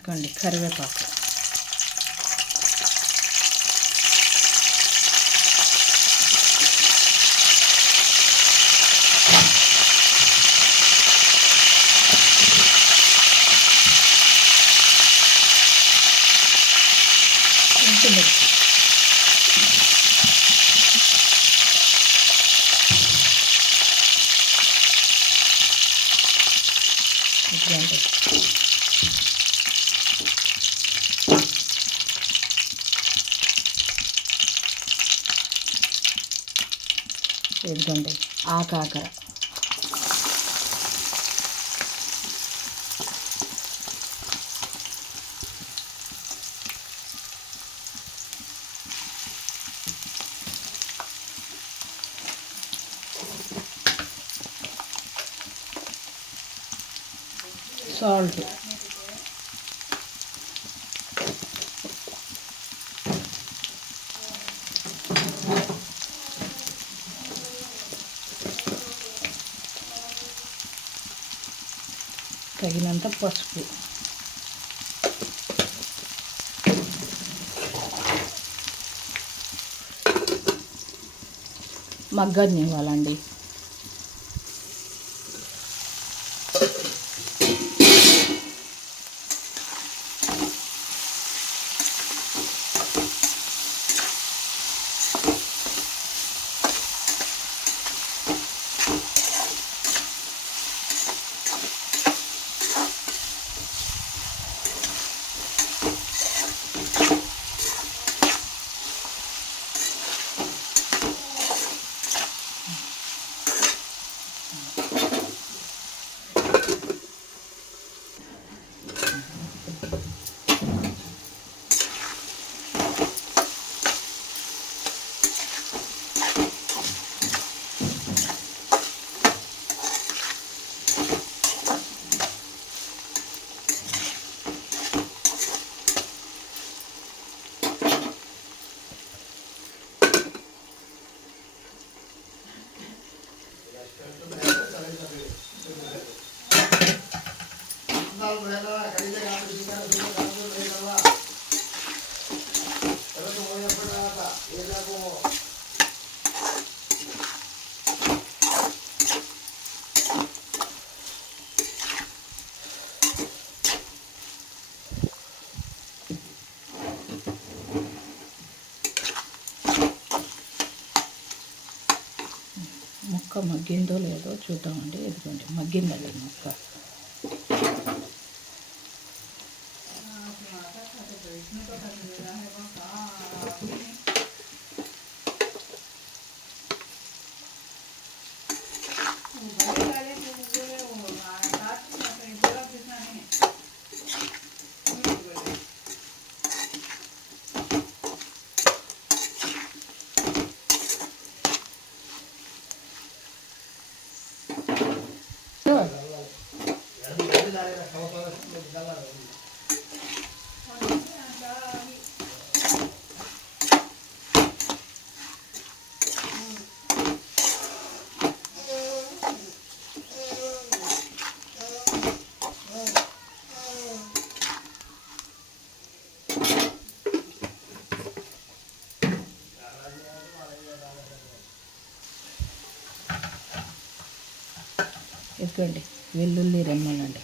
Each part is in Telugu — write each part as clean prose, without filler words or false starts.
ఇదిగోండి కరివేపాకు, పచ్చిమిర్చి, ఇదిగోండి ఇదిగోండి ఆకాకర, సాల్ట్, తగినంత పసుపు, మగ్గనివ్వాలండి. ముక్క మగ్గిందో లేదో చూద్దామండి. ఇదిగోండి మగ్గిందండి ముక్క. ఇదిగోండి వెల్లుల్లి రెమ్మలండి.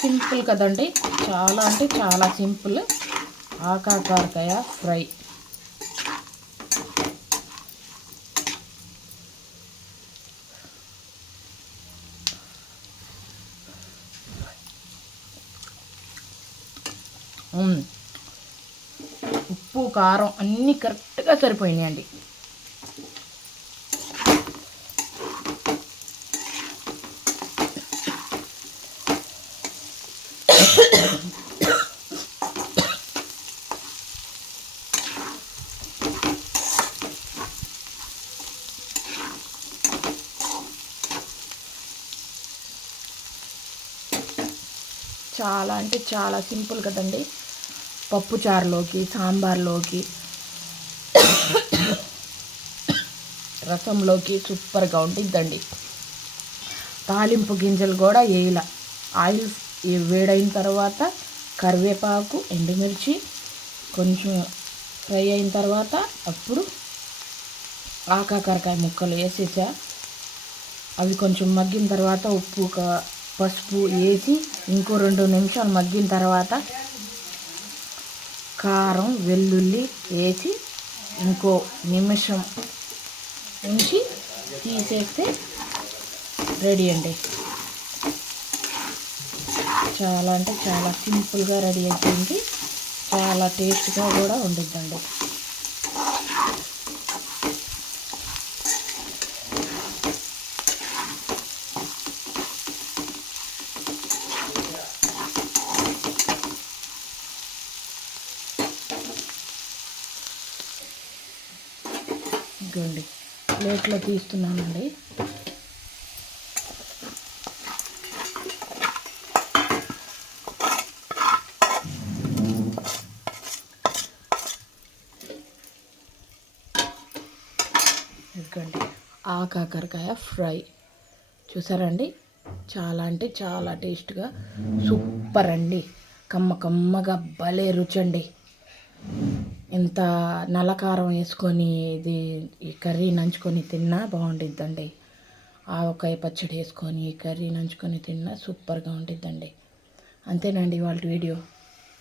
సింపుల్ కదండి, చాలా అంటే చాలా సింపుల్. ఆకాకరకాయ ఫ్రై. ఉప్పు కారం అన్నీ కరెక్ట్గా సరిపోయినాయండి. చాలా అంటే చాలా సింపుల్ కదండి. పప్పుచారులోకి, సాంబార్లోకి, రసంలోకి సూపర్గా ఉంటుందండి. తాలింపు గింజలు కూడా వేయాల. ఆయిల్ వేడైన తర్వాత కరివేపాకు, ఎండుమిర్చి కొంచెం ఫ్రై అయిన తర్వాత అప్పుడు ఆకాకరకాయ ముక్కలు వేసేసా. అవి కొంచెం మగ్గిన తర్వాత ఉప్పు పసుపు వేసి ఇంకో 2 నిమిషాలు మగ్గిన తర్వాత కారం, వెల్లుల్లి వేసి ఇంకో నిమిషం ఉంచి తీసేస్తే రెడీ అండి. చాలా అంటే చాలా సింపుల్గా రెడీ అయిపోయింది. చాలా టేస్ట్గా కూడా ఉండిద్దండి. ఇదిగోండి ప్లేట్లో తీస్తున్నానండి. ఇదిగోండి ఆకాకరకాయ ఫ్రై చూసారండి. చాలా అంటే చాలా టేస్ట్గా సూపర్ అండి. కమ్మగా భలే రుచండి. ఇంత నల్లకారం వేసుకొని ఈ కర్రీ నంచుకొని తిన్నా బాగుండిద్దండి. ఆవకాయ పచ్చడి వేసుకొని ఈ కర్రీ నంచుకొని తిన్నా సూపర్గా ఉండిద్దండి. అంతేనండి వాళ్ళ వీడియో.